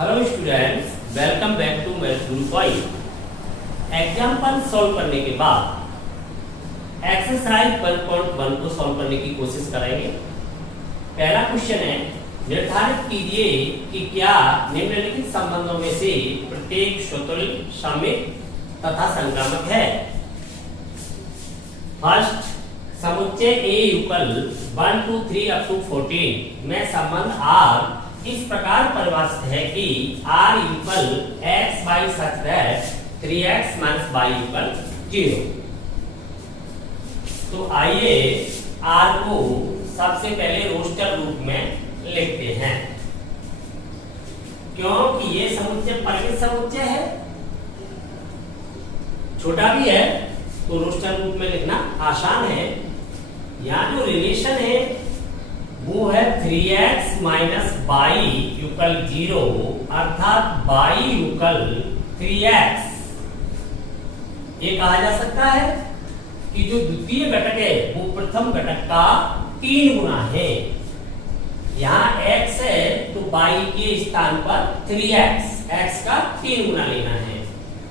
Hello students, welcome back to Math Guru Point. Example solve करने के बाद एक्सरसाइज 1.1 को सॉल्व करने की कोशिश करेंगे। पहला क्वेश्चन है, निर्धारित कीजिए कि क्या निम्नलिखित संबंधों में से प्रत्येक स्वतंत्र, सममित तथा संक्रामक है। फर्स्ट, समुच्चय A equal 1 to 3 up to 14 में संबंध R इस प्रकार परिभाषित है कि R equal x by such that 3x minus y equal 0। तो आइए R को सबसे पहले रोस्टर रूप में लिखते हैं, क्योंकि ये समुच्चय परिमित समुच्चय है, छोटा भी है तो रोस्टर रूप में लिखना आसान है। यहाँ जो रिलेशन है वो है 3x माइनस y इक्वल 0, अर्थात y इक्वल 3x। ये कहा जा सकता है कि जो द्वितीय घटक है वो प्रथम घटक का 3 गुना है। यहाँ x है तो y के स्थान पर 3x, x का 3 गुना लेना है।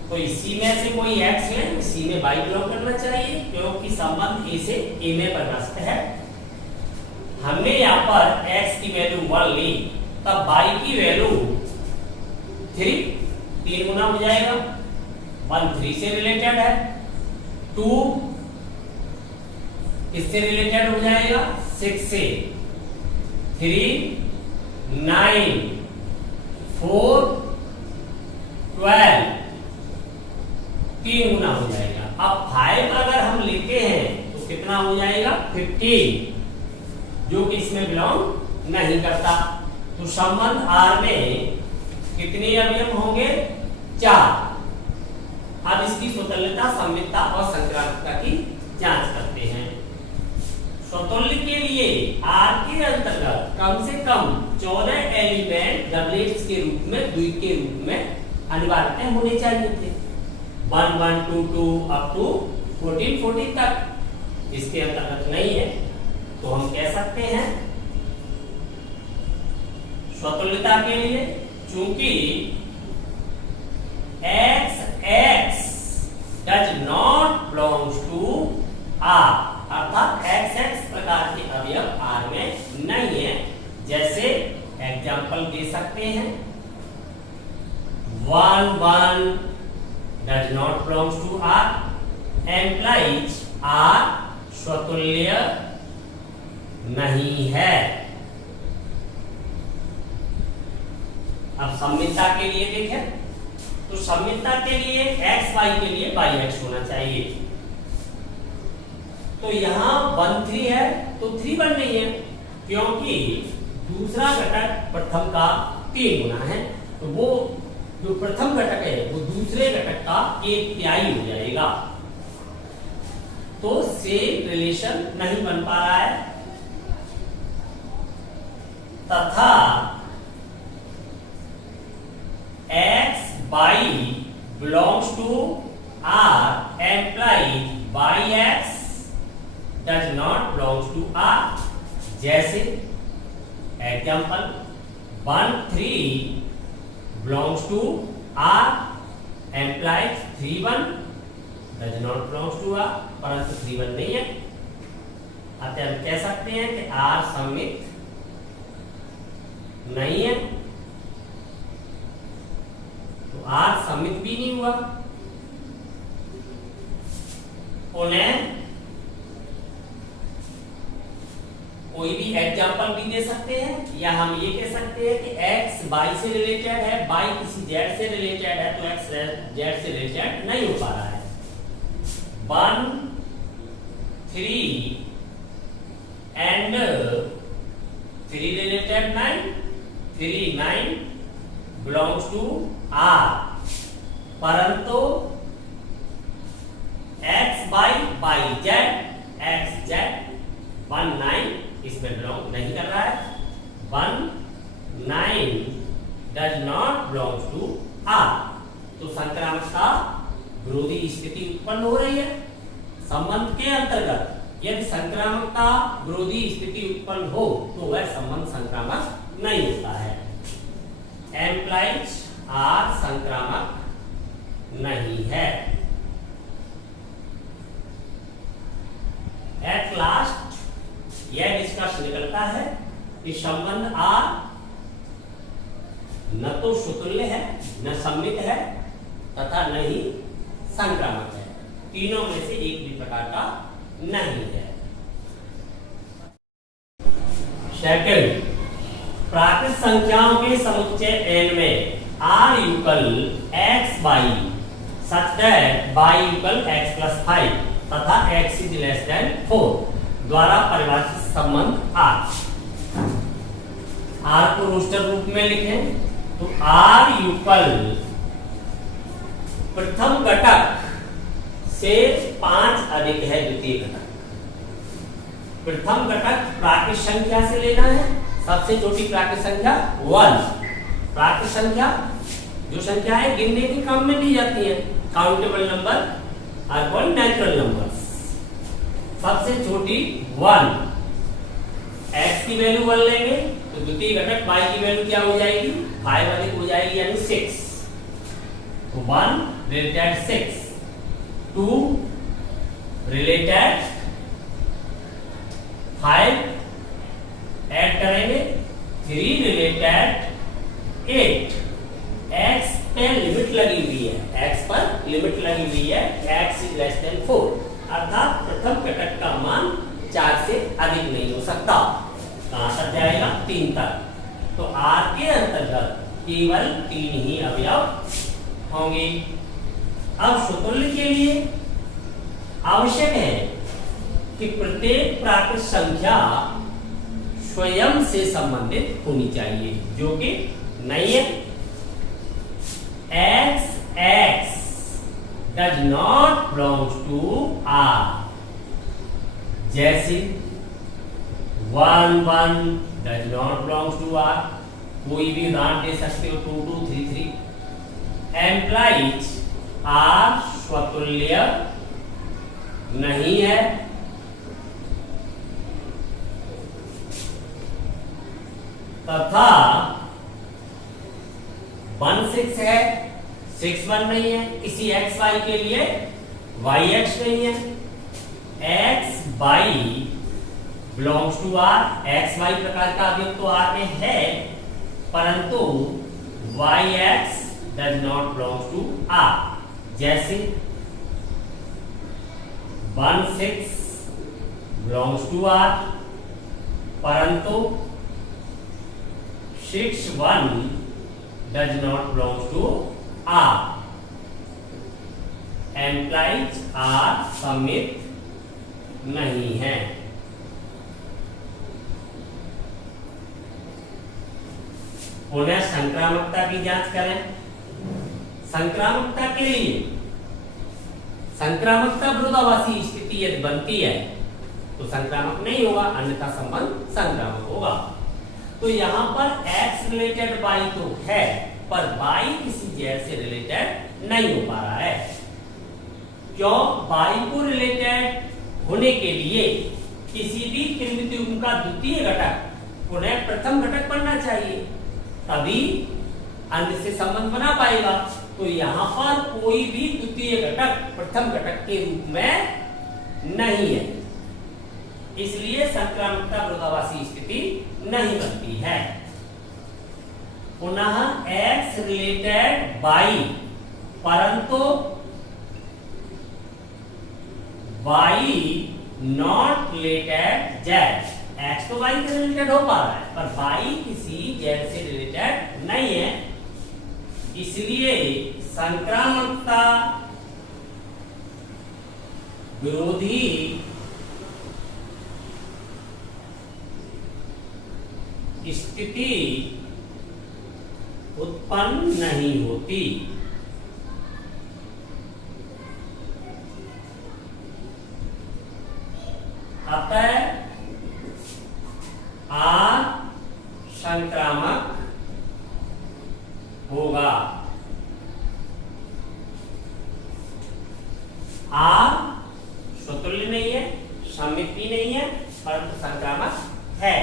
तो इसी में से कोई x ले, इसी में y बिलोंग करना चाहिए, क्योंकि संबंध a से a में परिभाषित है। हमने यहाँ पर x की वैल्यू 1 ली, तब y की वैल्यू 3 गुना हो जाएगा। 1 3 से रिलेटेड है, 2 इससे रिलेटेड हो जाएगा 6 से, 3 9 4 12 3 गुना हो जाएगा। अब 5 अगर हम लेते हैं तो कितना हो जाएगा 15, जो कि इसमें बिलोंग नहीं करता। तो संबंध R में कितने अवयव होंगे? 4। अब इसकी स्वतंत्रता, सममितता और संक्रामकता की जांच करते हैं। स्वतंत्र के लिए R के अंतर्गत कम से कम 14 एलिमेंट डबलेट्स के रूप में, द्विक के रूप में अनिवार्य होने चाहिए थे। 1 1 2 2 अप टू 14 14 तक इसके अंतर्गत नहीं है, तो हम कह सकते हैं स्वतंत्रता के लिए, चूंकि x does not belongs to R, अर्थात x प्रकार के अवयव R में नहीं है। जैसे एग्जाम्पल दे सकते हैं, 1 1 does not belongs to R implies R स्वतुल्य नहीं है। अब सममितता के लिए देखें, तो सममितता के लिए x y के लिए y x होना चाहिए। तो यहाँ 1 3 है तो 3 1 नहीं है, क्योंकि दूसरा घटक प्रथम का 3 गुना है, तो वो जो प्रथम घटक है वो दूसरे घटक का 1 तिहाई हो जाएगा। तो सेम रिलेशन नहीं बन पा रहा है, तथा x y belongs to R implies yx does not belongs to R। जैसे example 1 3 belongs to R implies 3 1 does not belongs to R, परंतु 3 1 नहीं है। अतः हम कह सकते हैं कि R सममित नहीं है, तो R सममित भी नहीं हुआ। उन्हें कोई भी एग्जाम्पल भी दे सकते हैं, या हम ये कह सकते हैं कि x y से रिलेटेड है, y किसी z से रिलेटेड है, तो x z से रिलेटेड नहीं हो पा रहा है। 1 3 and 3 related 9, 3 9 belongs to R, परंतु x by z x z 1 9 इसमें बिलोंग नहीं कर रहा है। 1 9 does not belong to R, तो संक्रामकता विरोधी स्थिति उत्पन्न हो रही है। संबंध के अंतर्गत यदि संक्रामकता विरोधी स्थिति उत्पन्न हो तो वह संबंध संक्रामक नहीं होता है। एम्प्लाइज आर संक्रामक नहीं है। एट लास्ट यह निष्कर्ष निकलता है कि संबंध आर न तो सुतुल्य है, न सम्मित है तथा न ही संक्रामक है। तीनों में से एक भी प्रकार का नहीं है। सेकंड, प्राकृत संख्याओं के समुच्चय n में r equal x by such that y equal x plus 5 तथा x इज लेस देन 4 द्वारा परिभाषित संबंध r को रोस्टर रूप में लिखें तो r इक्वल प्रथम घटक से 5 अधिक है द्वितीय घटक। प्रथम घटक प्राकृत संख्या से लेना है, सबसे छोटी प्राकृत संख्या 1। प्राकृत संख्या जो संख्या है गिनने के काम में ली जाती है, countable number are called natural numbers. सबसे छोटी 1, x की वैल्यू 1 लेंगे तो द्वितीय घटक y की वैल्यू क्या हो जाएगी, 5 अधिक हो जाएगी यानी 6। तो 1 रिलेटेड 6, 2 रिलेटेड 5 ऐड करेंगे, 3 रिलेटेड 8। x पे लिमिट लगी हुई है, x पर लिमिट लगी हुई है, x इज लेस देन 4 अर्थात प्रथम घटक का मान 4 से अधिक नहीं हो सकता। कहां तक जाएगा, 3 तक। तो r के अंतर्गत केवल 3 ही अवयव होंगे। अब सुतुल्य के लिए आवश्यक है कि प्रत्येक प्राकृत संख्या स्वयं से संबंधित होनी चाहिए, जो कि नहीं है। x does not belong to r, जैसे 1 1 does not belong to r। कोई भी उदाहरण दे सकते हो, 2 2 3 3। एम्प्लाइज आर स्वतुल्य नहीं है। तथा 1 6 है, 6 1 नहीं है। किसी x y के लिए y x नहीं है। x y belongs to r, x y प्रकार का अवयव तो r में है, परंतु y x does not belongs to r। जैसे 1 6 बिलोंग्स टू r, परंतु 6 1 does not belong to R। Implies R सम्मित नहीं है। पुनः संक्रामकता की जांच करें। संक्रामकता के लिए संक्रामकता विरोधाभासी स्थिति यदि बनती है तो संक्रामक नहीं होगा, अन्यथा संबंध संक्रामक होगा। तो यहाँ पर x रिलेटेड y तो है, पर y किसी z से रिलेटेड नहीं हो पा रहा है। क्यों? y को रिलेटेड होने के लिए किसी भी त्रिमितीय गुण का द्वितीय घटक पुनः प्रथम घटक बनना चाहिए, तभी अन्य से संबंध बना पाएगा। तो यहाँ पर कोई भी द्वितीय घटक प्रथम घटक के रूप में नहीं है, इसलिए संक्रामकता विरोधाभासी स्थिति नहीं बनती है। पुनः x रिलेटेड y, परंतु y not related z। x तो y से रिलेटेड हो पा रहा है, पर y किसी z से रिलेटेड नहीं है, इसलिए संक्रामकता विरोधी स्थिति उत्पन्न नहीं होती। अतः R संक्रामक होगा। R स्वतुल्य नहीं है, सम्मित भी नहीं है, परंतु संक्रामक है।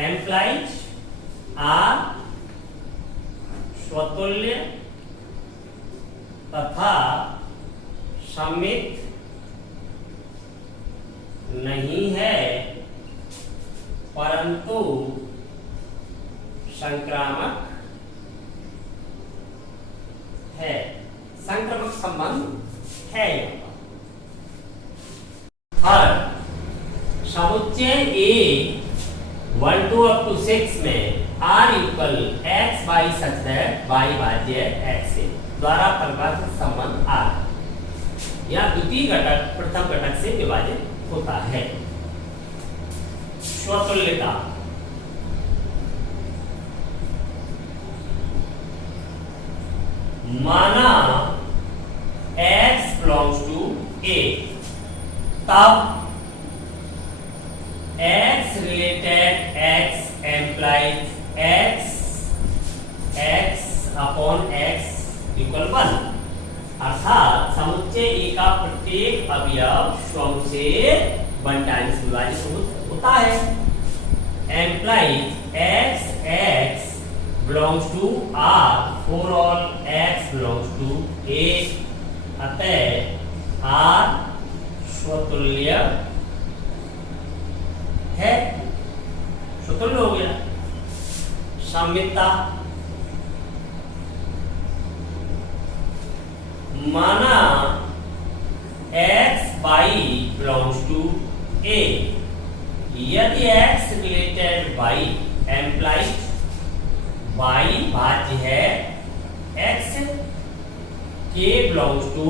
एम्प्लाइज आर स्वतुल्य तथा सममित नहीं है, परंतु संक्रामक है। संक्रामक संबंध है। थर्ड, समुच्चय ए 1 to up to 6 में R equal x by such that y भाज्य एक्स से द्वारा परिभाषित संबंध R या द्वितीय घटक प्रथम घटक से विभाजित होता है। स्वतुल्यता, माना x belongs to A, तब x related x implies x upon x equal 1, अर्थात समुच्चय ए का प्रत्येक अवयव स्वयं से 1 टाइम्स विभाजित होता है। implies x belongs to R for all x belongs to A, अतः R स्वतुल्य है। स्वतुल्य हो गया। सममितता, माना x y belongs to A, यदि x related y implies y भाज्य है x से, k belongs to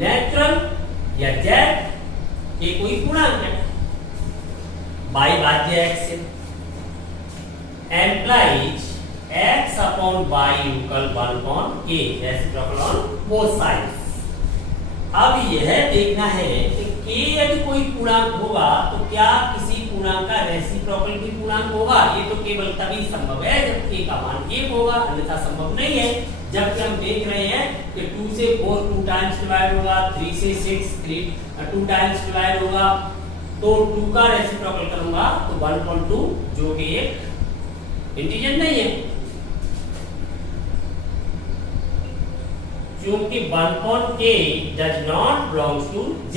नेचुरल या z, ये कोई पूर्णांक है, y भाज्य x से, implies x upon y equal 1 upon k, reciprocal on both sides। अब यह देखना है कि k यदि कोई पूर्णांक होगा तो क्या किसी पूर्णांक का रेसिप्रोकल भी पूर्णांक होगा। ये तो केवल तभी संभव है जब k का मान 1 होगा, अन्यथा संभव नहीं है। जबकि हम देख रहे हैं कि 2 से 4 2 टाइम्स डिवाइड होगा, 3 से 6 2 टाइम्स डिवाइड होगा, तो 2 का रेसिप्रोकल करूंगा तो 1.2 जो कि एक इंटीजर नहीं है, क्योंकि 1.k does not belongs to z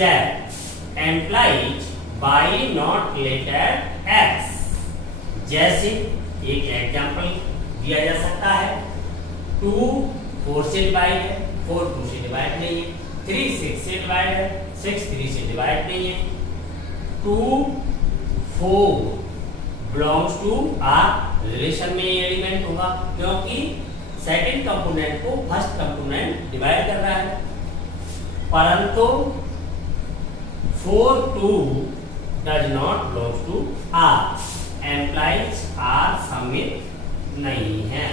implies y not related x। जैसे एक एग्जांपल दिया जा सकता है, 2 4 से डिवाइड है, 4 2 से डिवाइड नहीं है, 3 6 से डिवाइड है, 6 3 से डिवाइड नहीं है, 2 4 belongs to R रिलेशन में एलिमेंट होगा, क्योंकि सेकंड कंपोनेंट को फर्स्ट कंपोनेंट डिवाइड कर रहा है। परंतु 4 2 does not belong to R implies R सममित नहीं है।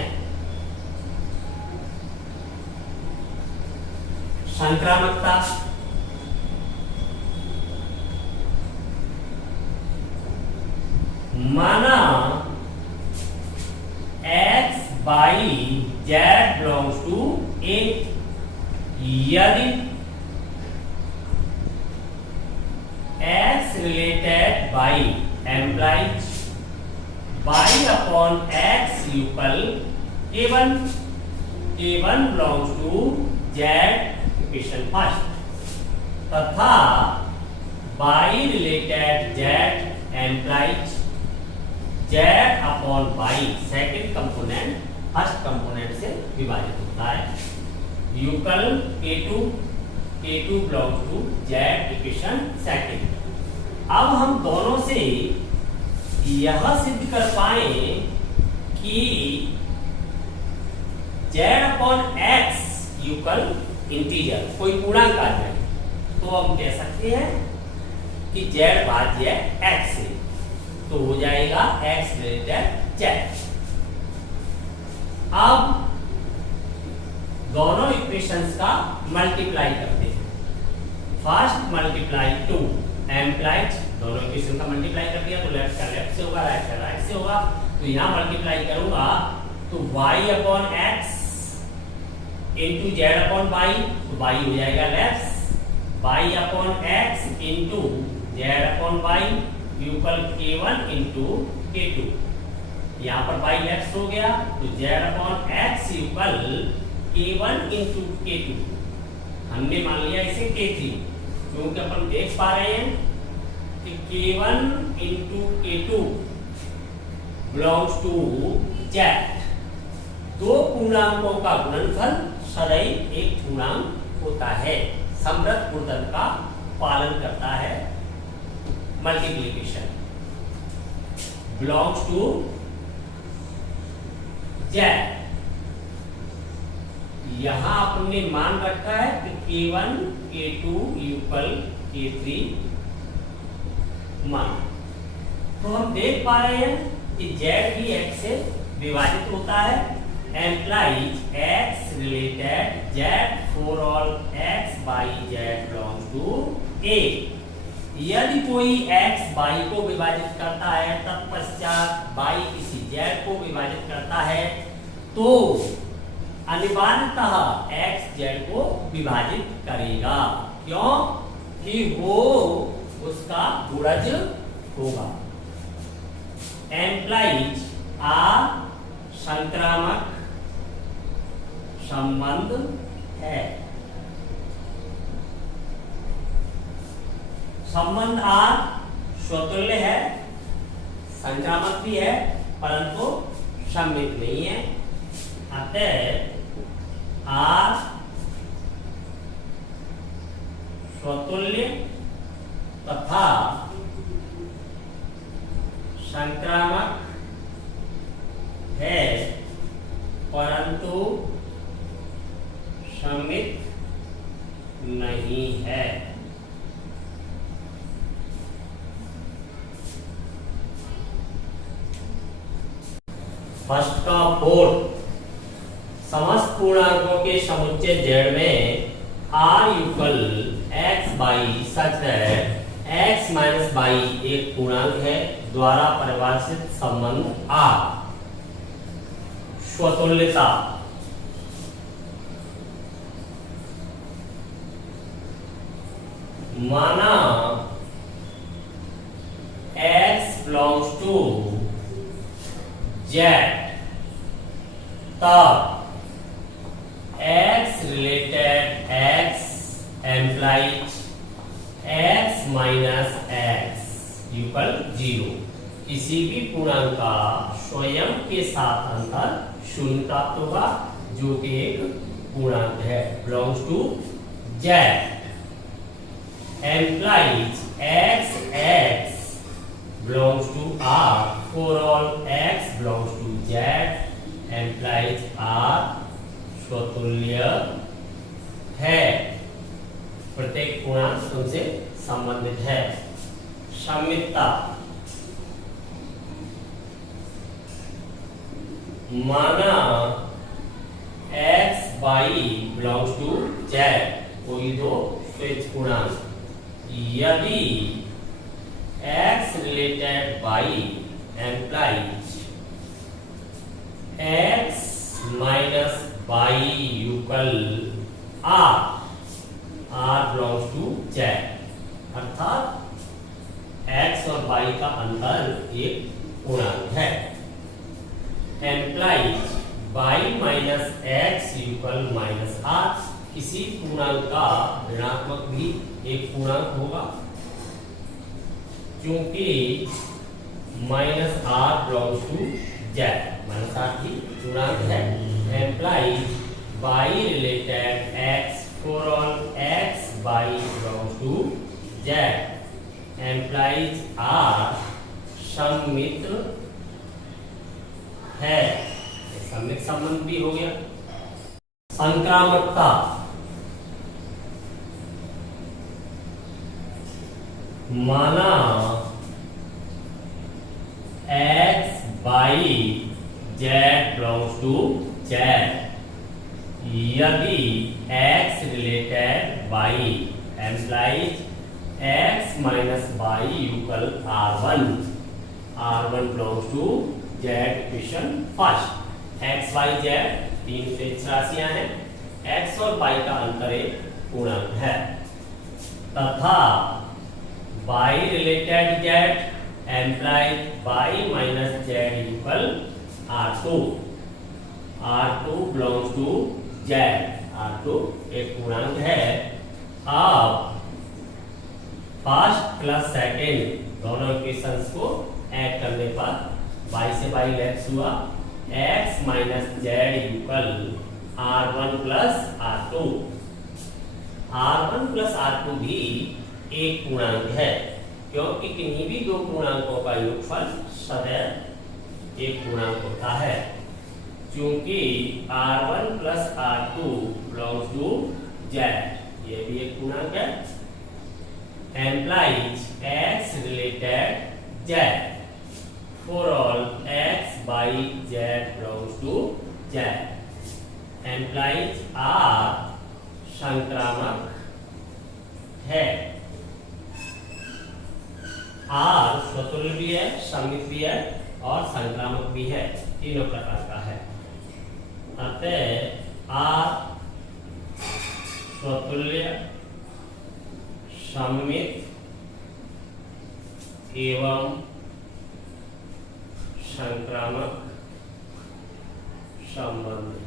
संक्रामकता, माना x by z belongs to A, यदि x related y implies y upon x equal A1, A1 belongs to z equation first, तथा y related z implies z upon y second component first component से विभाजित होता है। Equal k2 belongs to z equation second. अब हम दोनों से यह सिद्ध कर पाए कि z upon x equal integer कोई पूर्णांक आ जाए, तो हम कह सकते हैं कि z भाज्य x से, तो हो जाएगा x रिलेटेड z। अब दोनों इक्वेशंस का मल्टीप्लाई करते हैं। फर्स्ट मल्टीप्लाई 2 एम्प्लाइड, दोनों इक्वेशन का मल्टीप्लाई कर दिया तो लेफ्ट का लेफ्ट से होगा, राइट का राइट से होगा। तो यहां मल्टीप्लाई करूंगा तो y upon x into z upon y, तो y हो जाएगा left, y upon x into z upon y equal k1 into k2। यहाँ पर बाई एक्स हो गया, तो Z upon x equal k1 into k2। हमने मान लिया इसे k3, क्योंकि अपन देख पा रहे हैं कि k1 into k2 belongs to Z. दो पूर्णांकों का गुणनफल सदैव एक पूर्णांक होता है, समृद्ध गुणधर्म का पालन करता है। Multiplication belongs to z. यहां आपने मान रखा है कि k1 k2 इक्वल k3 मान। तो हम देख पा रहे हैं कि z भी x से विभाजित होता है, implies x related z for all x by z belongs to a। यदि कोई x y को विभाजित करता है, तत्पश्चात y किसी z को विभाजित करता है, तो अनिवार्यतः x z को विभाजित करेगा। क्यों? कि वो उसका गुणज होगा। एम्प्लाइज आ संक्रामक संबंध है। संबंध आ स्वतुल्य है, संक्रामक भी है, परंतु सम्मित नहीं है। अतः आ स्वतुल्य तथा संक्रामक है, परंतु सम्मित नहीं है। फर्स्ट का फोर्थ, समस्त पूर्णांकों के समुच्चय z में r equal x by such that x minus by एक पूर्णांक है द्वारा परिभाषित संबंध r। स्वतुल्यता माना x belongs to z, तब x related x implies x minus x equal 0। किसी भी पूर्णांक का स्वयं के साथ अंतर शून्य प्राप्त होगा, जो कि एक पूर्णांक है। belongs to z implies x x belongs to r for all x belongs to z implies r स्वतुल्य है। प्रत्येक पूर्णांक उनसे संबंधित है। सम्मितता माना x by belongs to z, कोई दो स्वेच्छ पूर्णांक, यदि x related y implies x minus y equal r, r belongs to z, अर्थात x और y का अंतर एक पूर्णांक है। implies y minus x equal minus r, किसी पूर्णांक का ऋणात्मक भी एक पूर्णांक होगा, क्योंकि minus r belongs to z, minus r की पूर्णांक है। implies y related x for all x by belongs to z implies r सम्मित है। सम्मित संबंध भी हो गया। संक्रामकता माना x by z belongs to z, यदि x related y implies x minus y equal r1, r1 belongs to z equation first. x y z तीन स्वेच्छ राशियां हैं, x और y का अंतर एक पूर्णांक है, तथा y related z implies y minus z equal R2 belongs to Z। R2 एक पूर्णांक है। अब फर्स्ट प्लस सेकेंड दोनों इक्वेशंस को ऐड करने पर y से y लेफ्ट हुआ, x minus z equal R1 plus R2। R1 plus R2 भी एक पूर्णांक है, क्योंकि किन्हीं भी दो पूर्णांकों का योगफल सदैव एक पूर्णांक होता है। क्योंकि R1 plus R2 belongs to Z, ये भी एक पूर्णांक है। Implies x related Z for all x by Z belongs to Z। Implies R संक्रामक है। R स्वतुल्य भी है, सममित भी है और संक्रामक भी है, तीनों प्रकार का है। अतः R स्वतुल्य, सममित एवं संक्रामक संबंध